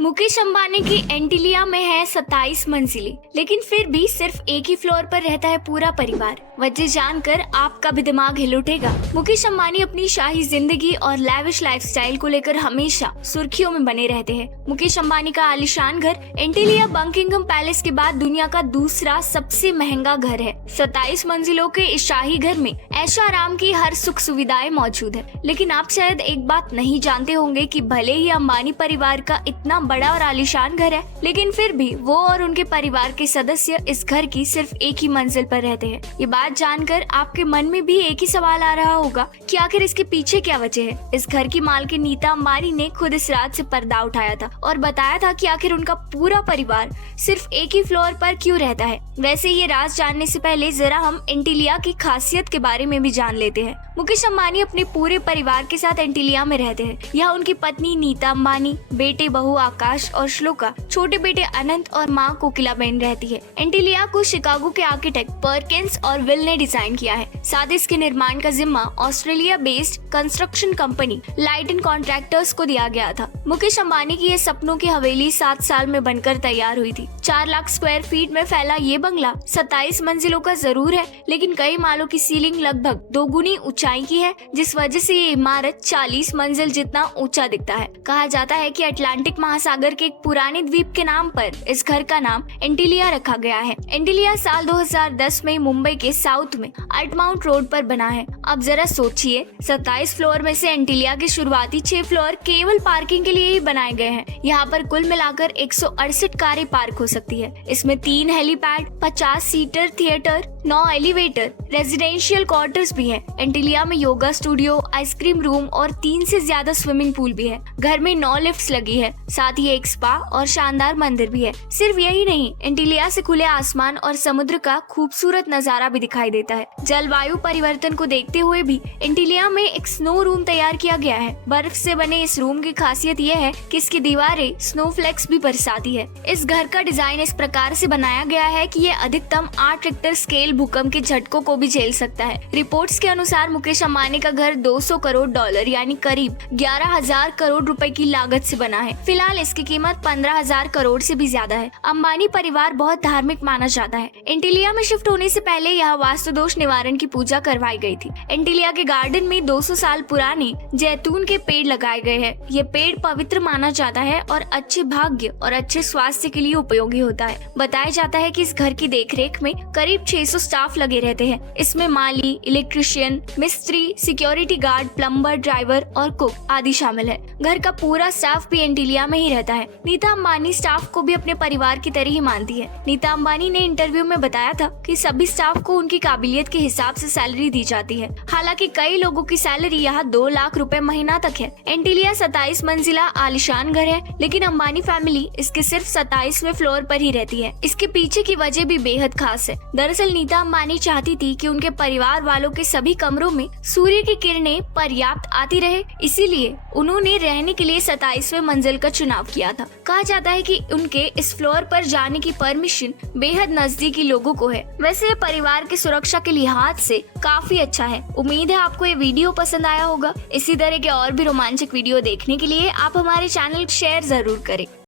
मुकेश अंबानी की एंटीलिया में है 27 मंजिलें, लेकिन फिर भी सिर्फ एक ही फ्लोर पर रहता है पूरा परिवार। वजह जानकर आपका भी दिमाग हिल उठेगा। मुकेश अंबानी अपनी शाही जिंदगी और लैविश लाइफस्टाइल को लेकर हमेशा सुर्खियों में बने रहते हैं। मुकेश अंबानी का आलीशान घर एंटीलिया बकिंघम पैलेस के बाद दुनिया का दूसरा सबसे महंगा घर है। 27 मंजिलों के इस शाही घर में ऐशो आराम की हर सुख सुविधाएं मौजूद है। लेकिन आप शायद एक बात नहीं जानते होंगे कि भले ही अंबानी परिवार का इतना बड़ा और आलीशान घर है, लेकिन फिर भी वो और उनके परिवार के सदस्य इस घर की सिर्फ एक ही मंजिल पर रहते हैं। ये बात जानकर आपके मन में भी एक ही सवाल आ रहा होगा कि आखिर इसके पीछे क्या वजह है। इस घर की मालकिन नीता अंबानी ने खुद इस रात से पर्दा उठाया था और बताया था कि आखिर उनका पूरा परिवार सिर्फ एक ही फ्लोर पर क्यों रहता है। वैसे ये राज जानने से पहले जरा हम एंटीलिया की खासियत के बारे में भी जान लेते हैं। मुकेश अंबानी अपने पूरे परिवार के साथ एंटीलिया में रहते हैं। यहाँ उनकी पत्नी नीता अंबानी, बेटे बहू आकाश और श्लोका, छोटे बेटे अनंत और माँ कोकिलाबेन रहती है। एंटीलिया को शिकागो के आर्किटेक्ट पर्किंस और विल ने डिजाइन किया है। साथ ही इसके निर्माण का जिम्मा Australia based construction company light and contractors को दिया गया था। मुकेश अंबानी की ये सपनों की हवेली 7 साल में बनकर तैयार हुई थी। 4 लाख स्क्वायर फीट में फैला ये बंगला 27 मंजिलों का जरूर है, लेकिन कई मालों की सीलिंग लगभग 2 गुनी ऊंचाई की है, जिस वजह से ये इमारत 40 मंजिल जितना ऊंचा दिखता है। कहा जाता है कि अटलांटिक महासागर के एक पुराने द्वीप के नाम पर इस घर का नाम एंटीलिया रखा गया है। एंटीलिया साल 2010 में मुंबई के साउथ में अल्टमाउंट रोड पर बना है। अब जरा सोचिए, 27 फ्लोर में से एंटीलिया के शुरुआती 6 फ्लोर केवल पार्किंग के लिए ही बनाए गए हैं। यहाँ पर कुल मिलाकर 168 कारें पार्क हो सकती है। इसमें 3 helipad, 50 seater theatre, 9 elevator, residential quarters भी है। एंटीलिया में योगा स्टूडियो, आइसक्रीम रूम और 3 से ज्यादा स्विमिंग पूल भी है। घर में 9 लिफ्ट्स लगी है। साथ ही एक स्पा और शानदार मंदिर भी है। सिर्फ यही नहीं, एंटीलिया से खुले आसमान और समुद्र का खूबसूरत नजारा भी दिखाई देता है। जलवायु परिवर्तन को देखते हुए भी एंटीलिया में एक स्नो रूम तैयार किया गया है। बर्फ से बने इस रूम की खासियत यह है कि इसकी दीवारें स्नोफ्लेक्स भी बरसाती है। इस घर का डिजाइन इस प्रकार से बनाया गया है कि ये अधिकतम 8 रिक्टर स्केल भूकंप के झटकों को भी झेल सकता है। रिपोर्ट्स के अनुसार मुकेश अंबानी का घर $200 करोड़ यानी करीब 11,000 करोड़ रुपए की लागत से बना है। फिलहाल इसकी कीमत 15,000 करोड़ से भी ज्यादा है। अंबानी परिवार बहुत धार्मिक माना जाता है। एंटीलिया में शिफ्ट होने से पहले यहाँ वास्तु दोष निवारण की पूजा करवाई गई थी। एंटीलिया के गार्डन में 200 साल पुराने जैतून के पेड़ लगाए गए हैं। ये पेड़ पवित्र माना जाता है और अच्छे भाग्य और अच्छे स्वास्थ्य के लिए उपयोगी होता है। बताया जाता है कि इस घर की देखरेख में करीब 600 स्टाफ लगे रहते हैं। इसमें माली, इलेक्ट्रिशियन, मिस्त्री, सिक्योरिटी गार्ड, प्लम्बर, ड्राइवर और कुक आदि शामिल है। घर का पूरा स्टाफ भी एंटीलिया में ही रहता है। नीता अंबानी स्टाफ को भी अपने परिवार की तरह ही मानती है। नीता अंबानी ने इंटरव्यू में बताया था कि सभी स्टाफ को उनकी काबिलियत के हिसाब से सैलरी दी जाती है। हालांकि कई लोगों की सैलरी यहाँ 2 लाख रुपए महीना तक है। एंटीलिया 27 मंजिला आलीशान घर है, लेकिन अंबानी फैमिली इसके सिर्फ 27वें फ्लोर पर ही रहती है। इसके पीछे की वजह भी बेहद खास है। दरअसल नीता अंबानी चाहती थी कि उनके परिवार वालों के सभी कमरों में सूर्य की किरणें पर्याप्त आती रहे, इसीलिए उन्होंने रहने के लिए 27वें मंजिल का चुनाव किया था। कहा जाता है कि उनके इस फ्लोर पर जाने की परमिशन बेहद नजदीकी लोगों को है। वैसे ये परिवार की सुरक्षा के लिहाज से काफी अच्छा है। उम्मीद है आपको ये वीडियो पसंद आया होगा। इसी तरह के और भी रोमांचक वीडियो देखने के लिए आप हमारे चैनल शेयर जरूर करें।